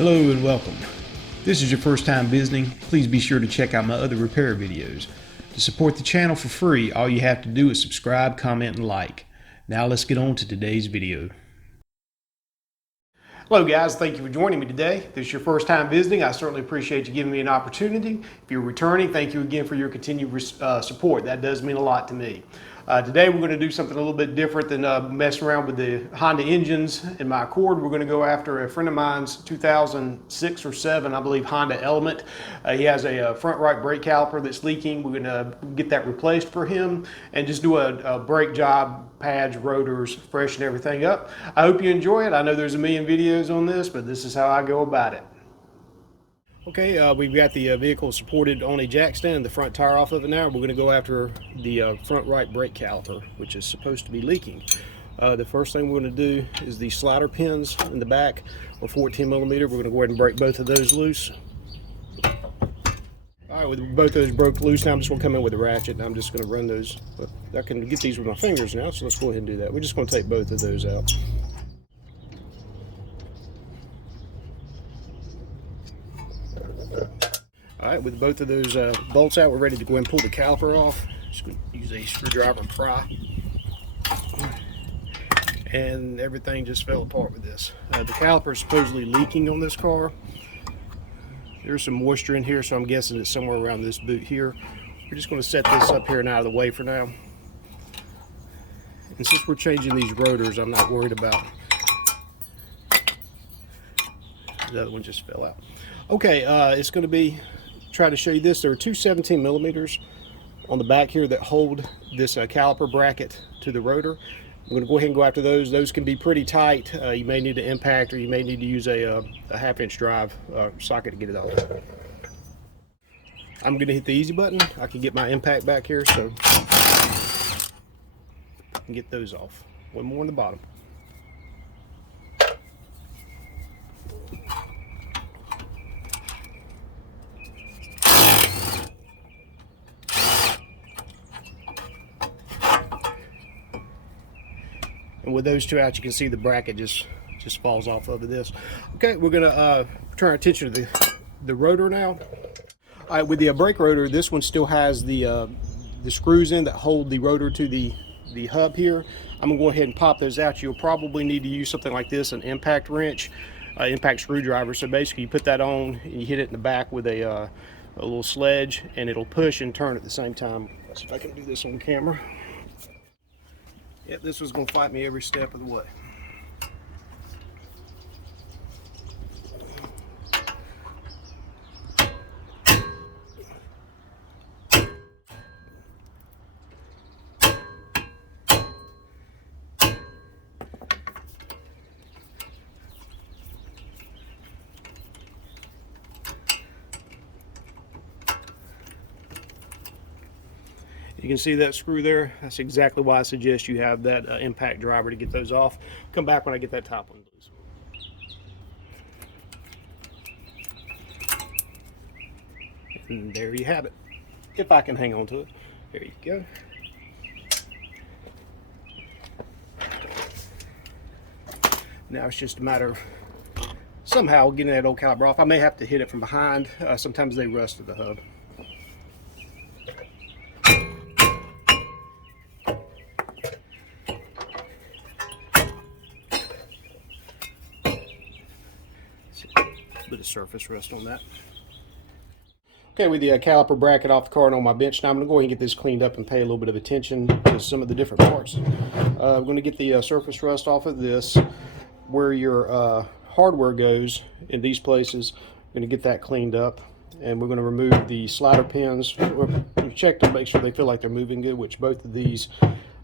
Hello and welcome. If this is your first time visiting, please be sure to check out my other repair videos. To support the channel for free, all you have to do is subscribe, comment, and like. Now let's get on to today's video. Hello guys, thank you for joining me today. If this is your first time visiting, I certainly appreciate you giving me an opportunity. If you're returning, thank you again for your continued support. That does mean a lot to me. Today we're going to do something a little bit different than messing around with the Honda engines in my Accord. We're going to go after a friend of mine's 2006 or 7, I believe, Honda Element. He has a front right brake caliper that's leaking. We're going to get that replaced for him and just do a brake job, pads, rotors, freshen everything up. I hope you enjoy it. I know there's a million videos on this, but this is how I go about it. Okay, we've got the vehicle supported on a jack stand, the front tire off of it now. We're going to go after the front right brake caliper, which is supposed to be leaking. The first thing we're going to do is the slider pins in the back are 14 millimeter. We're going to go ahead and break both of those loose. All right, with both of those broke loose, now I'm just going to come in with a ratchet and I'm just going to run those. I can get these with my fingers now, so let's go ahead and do that. We're just going to take both of those out. All right, with both of those bolts out, we're ready to go ahead and pull the caliper off. Just going to use a screwdriver and pry. And everything just fell apart with this. The caliper is supposedly leaking on this car. There's some moisture in here, so I'm guessing it's somewhere around this boot here. We're just going to set this up here and out of the way for now. And since we're changing these rotors, I'm not worried about. The other one just fell out. Okay, it's going to be, try to show you this. There are two 17 millimeters on the back here that hold this caliper bracket to the rotor. I'm going to go ahead and go after those. Those can be pretty tight. You may need to impact, or you may need to use a half-inch drive socket to get it off. I'm going to hit the easy button. I can get my impact back here, so I can get those off. One more on the bottom. And with those two out, you can see the bracket just falls off of this. Okay, we're gonna turn our attention to the rotor now. All right, with the brake rotor, this one still has the screws in that hold the rotor to the hub here. I'm gonna go ahead and pop those out. You'll probably need to use something like this, an impact wrench, impact screwdriver. So basically, you put that on and you hit it in the back with a little sledge, and it'll push and turn at the same time. Let's see if I can do this on camera. Yep, this was going to fight me every step of the way. You can see that screw there. That's exactly why I suggest you have that impact driver to get those off. Come back when I get that top one loose. And there you have it. If I can hang on to it. There you go. Now it's just a matter of somehow getting that old caliper off. I may have to hit it from behind. Sometimes they rust to the hub. Bit of surface rust on that. Okay, with the caliper bracket off the car and on my bench now, I'm going to go ahead and get this cleaned up and pay a little bit of attention to some of the different parts. I'm going to get the surface rust off of this. Where your hardware goes in these places, I'm going to get that cleaned up, and we're going to remove the slider pins. Check to make sure they feel like they're moving good, which both of these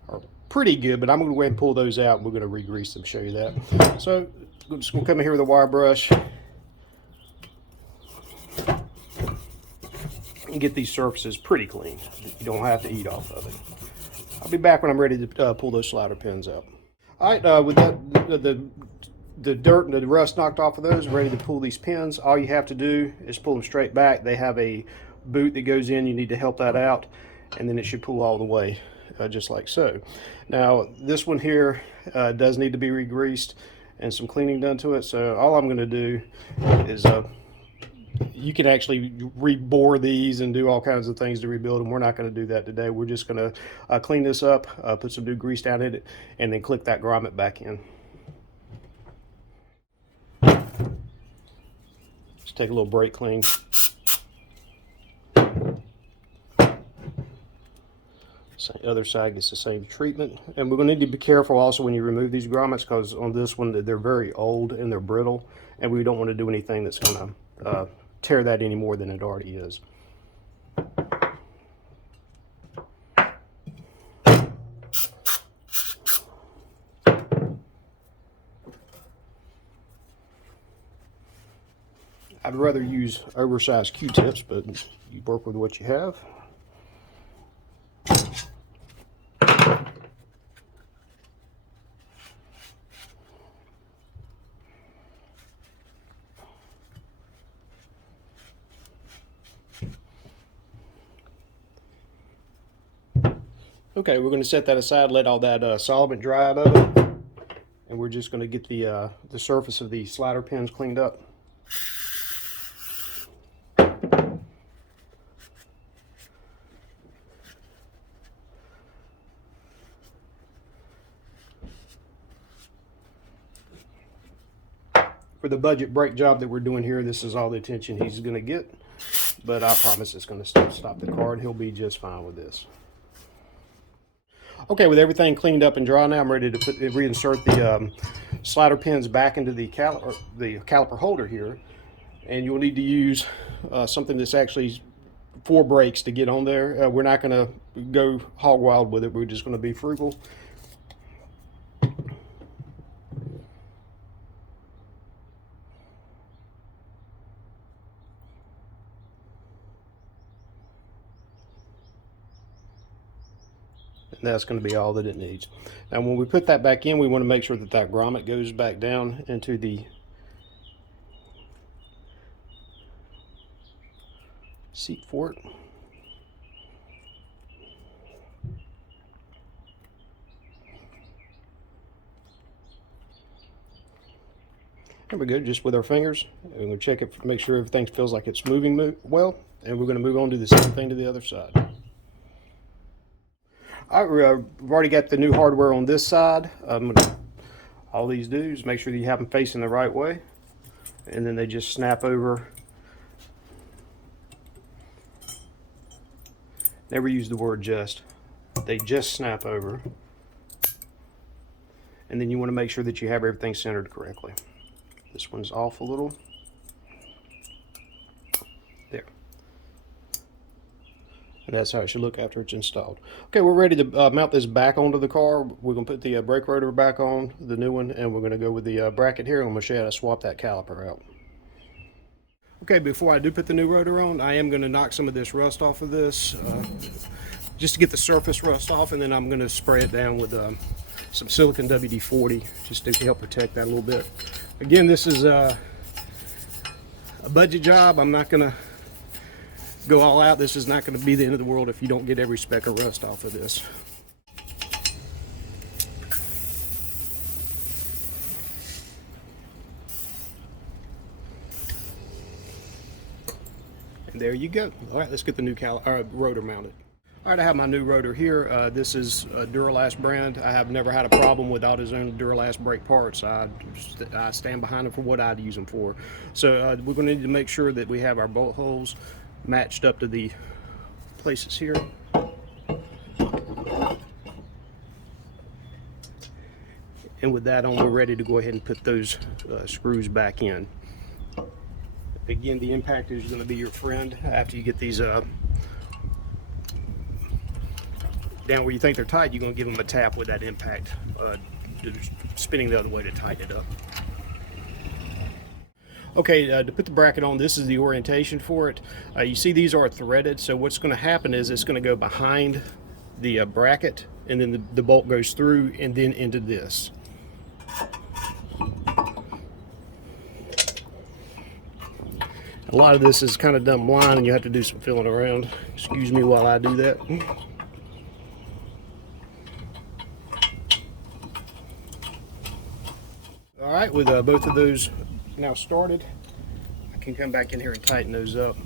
are pretty good, but I'm going to go ahead and pull those out, and we're going to re-grease them, show you that. So I'm just going to come in here with a wire brush and get these surfaces pretty clean. You don't have to eat off of it. I'll be back when I'm ready to pull those slider pins out. All right, with that, the dirt and the rust knocked off of those, ready to pull these pins. All you have to do is pull them straight back. They have a boot that goes in. You need to help that out, and then it should pull all the way, just like so. Now, this one here does need to be re-greased. and some cleaning done to it. So all I'm going to do is you can actually rebore these and do all kinds of things to rebuild them. We're not going to do that today. We're just going to clean this up, put some new grease down in it, and then click that grommet back in. Just take a little brake clean. Other side gets the same treatment. And we're going to need to be careful also when you remove these grommets, because on this one they're very old and they're brittle, and we don't want to do anything that's going to tear that any more than it already is. I'd rather use oversized Q-tips, but you work with what you have. Okay, we're going to set that aside, let all that solvent dry out of it, and we're just going to get the surface of the slider pins cleaned up. For the budget brake job that we're doing here, this is all the attention he's going to get, but I promise it's going to stop the car, and he'll be just fine with this. Okay, with everything cleaned up and dry now, I'm ready to reinsert the slider pins back into the caliper holder here, and you'll need to use something that's actually 4 brakes to get on there. We're not going to go hog wild with it. We're just going to be frugal. And that's going to be all that it needs. Now when we put that back in, we want to make sure that that grommet goes back down into the seat for it. There we go, just with our fingers. We're going to check it, make sure everything feels like it's moving well, and we're going to move on to the same thing to the other side. All right, we've already got the new hardware on this side. All these do is make sure that you have them facing the right way, and then they just snap over. Never use the word just. They just snap over. And then you want to make sure that you have everything centered correctly. This one's off a little. There. And that's how it should look after it's installed. Okay, we're ready to mount this back onto the car. We're going to put the brake rotor back on, the new one, and we're going to go with the bracket here. I'm going to show you how to swap that caliper out. Okay, before I do put the new rotor on, I am going to knock some of this rust off of this, just to get the surface rust off, and then I'm going to spray it down with some silicone WD-40 just to help protect that a little bit. Again, this is a budget job. I'm not going to go all out. This is not going to be the end of the world if you don't get every speck of rust off of this. And there you go. All right, let's get the new rotor mounted. All right, I have my new rotor here. This is a Duralast brand. I have never had a problem with AutoZone Duralast brake parts. I stand behind them for what I'd use them for. So we're going to need to make sure that we have our bolt holes matched up to the places here. And with that on, we're ready to go ahead and put those screws back in. Again, the impactor is going to be your friend after you get these down where you think they're tight. You're going to give them a tap with that impact, spinning the other way to tighten it up. Okay, to put the bracket on, this is the orientation for it. You see these are threaded, so what's going to happen is it's going to go behind the bracket, and then the bolt goes through and then into this. A lot of this is kind of done blind, and you have to do some feeling around. Excuse me while I do that. All right, with both of those now started, I can come back in here and tighten those up.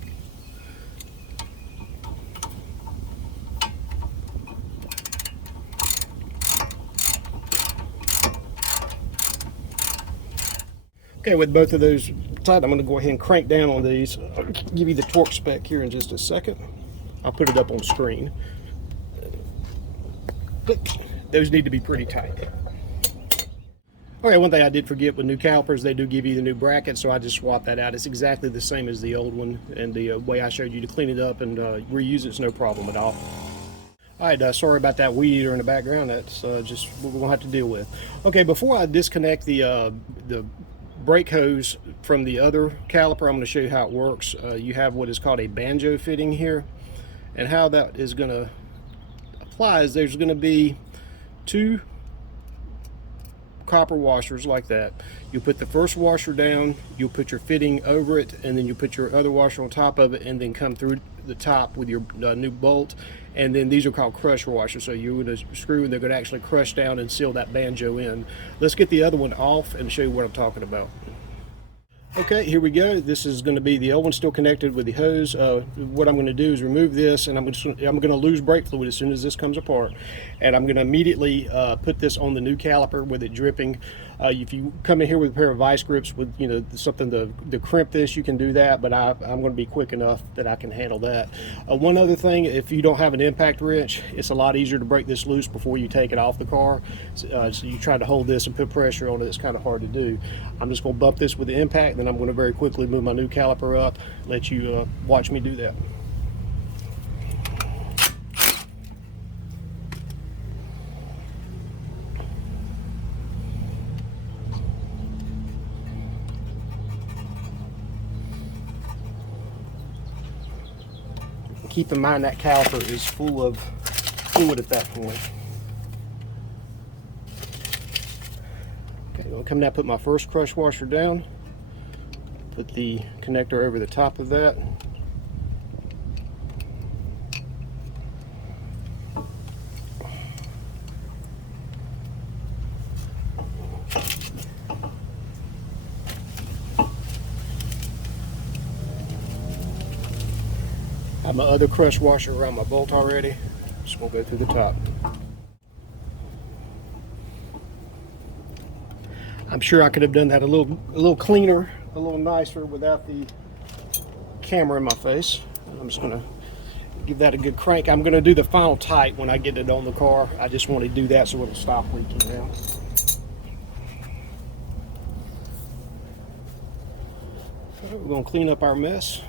Okay, with both of those tight, I'm going to go ahead and crank down on these. I'll give you the torque spec here in just a second. I'll put it up on screen. Those need to be pretty tight. Okay, one thing I did forget with new calipers, they do give you the new bracket, so I just swapped that out. It's exactly the same as the old one, and the way I showed you to clean it up and reuse it's no problem at all. All right, sorry about that weed eater in the background. That's just what we're gonna have to deal with. Okay, before I disconnect the brake hose from the other caliper, I'm going to show you how it works. You have what is called a banjo fitting here, and how that is going to apply is there's going to be two copper washers like that. You put the first washer down, you'll put your fitting over it, and then you put your other washer on top of it, and then come through the top with your new bolt. And then these are called crush washers, so you're going to screw and they're going to actually crush down and seal that banjo in. Let's get the other one off and show you what I'm talking about. Okay, here we go. This is going to be the old one still connected with the hose. What I'm going to do is remove this, and I'm going to lose brake fluid as soon as this comes apart, and I'm going to immediately put this on the new caliper with it dripping. If you come in here with a pair of vice grips with something to crimp this, you can do that, but I'm going to be quick enough that I can handle that. One other thing, if you don't have an impact wrench, it's a lot easier to break this loose before you take it off the car. So you try to hold this and put pressure on it, it's kind of hard to do. I'm just going to bump this with the impact, then I'm going to very quickly move my new caliper up, let you watch me do that. Keep in mind that caliper is full of fluid at that point. Okay, I'll come now, put my first crush washer down, put the connector over the top of that. I have my other crush washer around my bolt already. Just gonna go through the top. I'm sure I could have done that a little cleaner, a little nicer without the camera in my face. I'm just gonna give that a good crank. I'm gonna do the final tight when I get it on the car. I just want to do that so it'll stop leaking now. So we're gonna clean up our mess.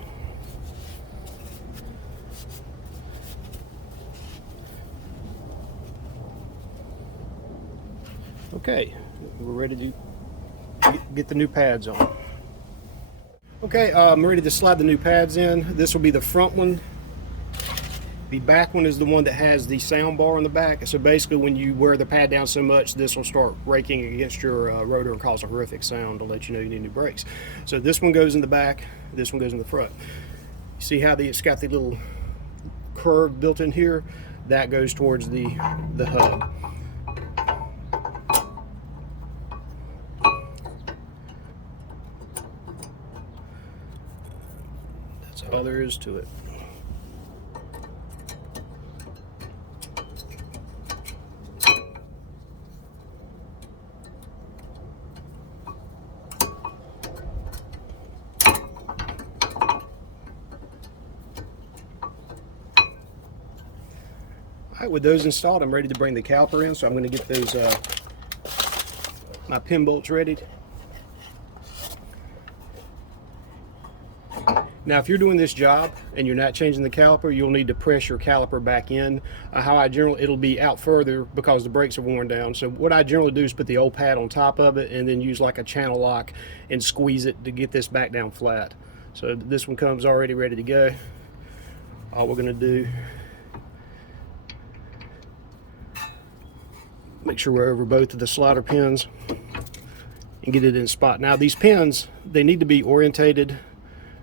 Okay, we're ready to get the new pads on. Okay, I'm ready to slide the new pads in. This will be the front one. The back one is the one that has the sound bar on the back. So basically when you wear the pad down so much, this will start raking against your rotor and cause a horrific sound to let you know you need new brakes. So this one goes in the back, this one goes in the front. You see how it's got the little curve built in here? That goes towards the hub. All there is to it. All right, with those installed, I'm ready to bring the caliper in, so I'm going to get those my pin bolts ready. Now, if you're doing this job and you're not changing the caliper, you'll need to press your caliper back in. It'll be out further because the brakes are worn down. So what I generally do is put the old pad on top of it and then use like a channel lock and squeeze it to get this back down flat. So this one comes already ready to go. All we're gonna do, make sure we're over both of the slider pins and get it in spot. Now these pins, they need to be orientated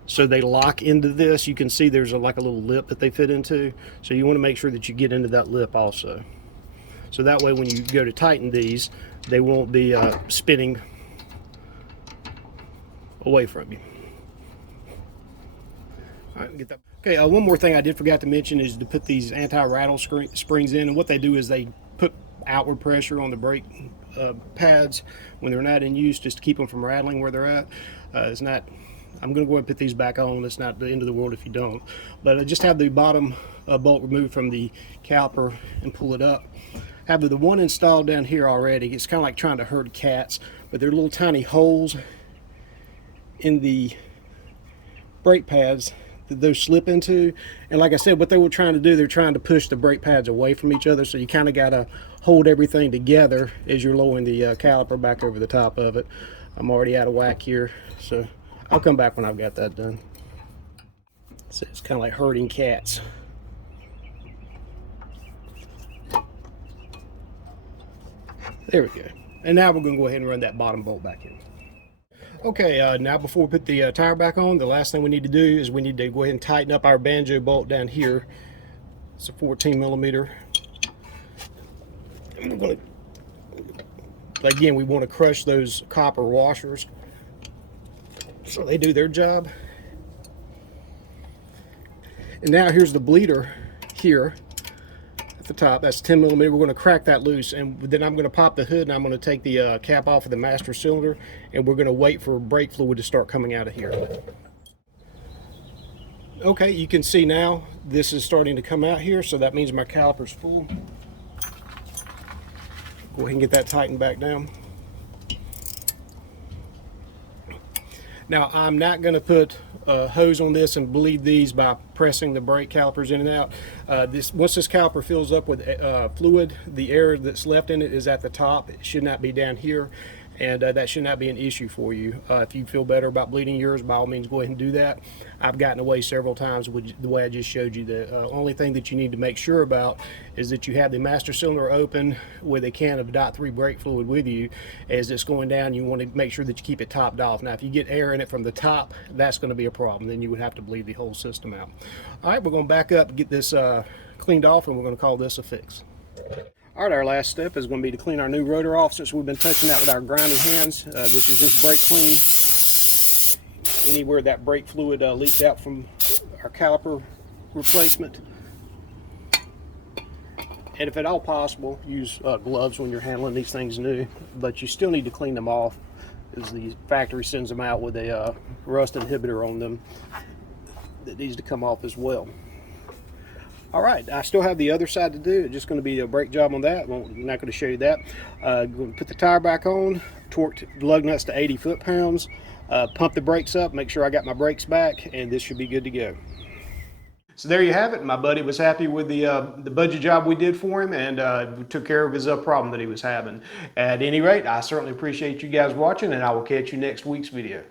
so they lock into this. You can see there's like a little lip that they fit into. So you want to make sure that you get into that lip also. So that way when you go to tighten these, they won't be spinning away from you. All right, get that. Okay, one more thing I did forget to mention is to put these anti-rattle springs in, and what they do is they put outward pressure on the brake pads when they're not in use, just to keep them from rattling where they're at. It's not. I'm going to go ahead and put these back on. It's not the end of the world if you don't. But I just have the bottom bolt removed from the caliper and pull it up. Have the one installed down here already. It's kind of like trying to herd cats, but they're little tiny holes in the brake pads that those slip into. And like I said, what they were trying to do, they're trying to push the brake pads away from each other, so you kind of got to hold everything together as you're lowering the caliper back over the top of it. I'm already out of whack here, so I'll come back when I've got that done. So it's kind of like herding cats. There we go. And now we're going to go ahead and run that bottom bolt back in. Okay, now before we put the tire back on, the last thing we need to do is we need to go ahead and tighten up our banjo bolt down here. It's a 14 millimeter. And we're going to, again, we want to crush those copper washers so they do their job. And now here's the bleeder here at the top. That's 10 millimeter. We're going to crack that loose, and then I'm going to pop the hood, and I'm going to take the cap off of the master cylinder, and we're going to wait for brake fluid to start coming out of here. Okay, you can see now this is starting to come out here, so that means my caliper's full. Go ahead and get that tightened back down. Now, I'm not going to put a hose on this and bleed these by pressing the brake calipers in and out. Once this caliper fills up with fluid, the air that's left in it is at the top. It should not be down here, and that should not be an issue for you. If you feel better about bleeding yours, by all means go ahead and do that. I've gotten away several times with the way I just showed you. The only thing that you need to make sure about is that you have the master cylinder open with a can of .3 brake fluid with you. As it's going down, you want to make sure that you keep it topped off. Now, if you get air in it from the top, that's going to be a problem. Then you would have to bleed the whole system out. All right, we're going to back up and get this cleaned off, and we're going to call this a fix. All right, our last step is going to be to clean our new rotor off, since we've been touching that with our grimy hands. This is just brake clean. Anywhere that brake fluid leaked out from our caliper replacement. And if at all possible, use gloves when you're handling these things new, but you still need to clean them off, as the factory sends them out with a rust inhibitor on them that needs to come off as well. All right, I still have the other side to do. It's just going to be a brake job on that. I'm not going to show you that. Going to put the tire back on, torque the lug nuts to 80 foot-pounds, pump the brakes up, make sure I got my brakes back, and this should be good to go. So there you have it. My buddy was happy with the budget job we did for him, and we took care of his problem that he was having. At any rate, I certainly appreciate you guys watching, and I will catch you next week's video.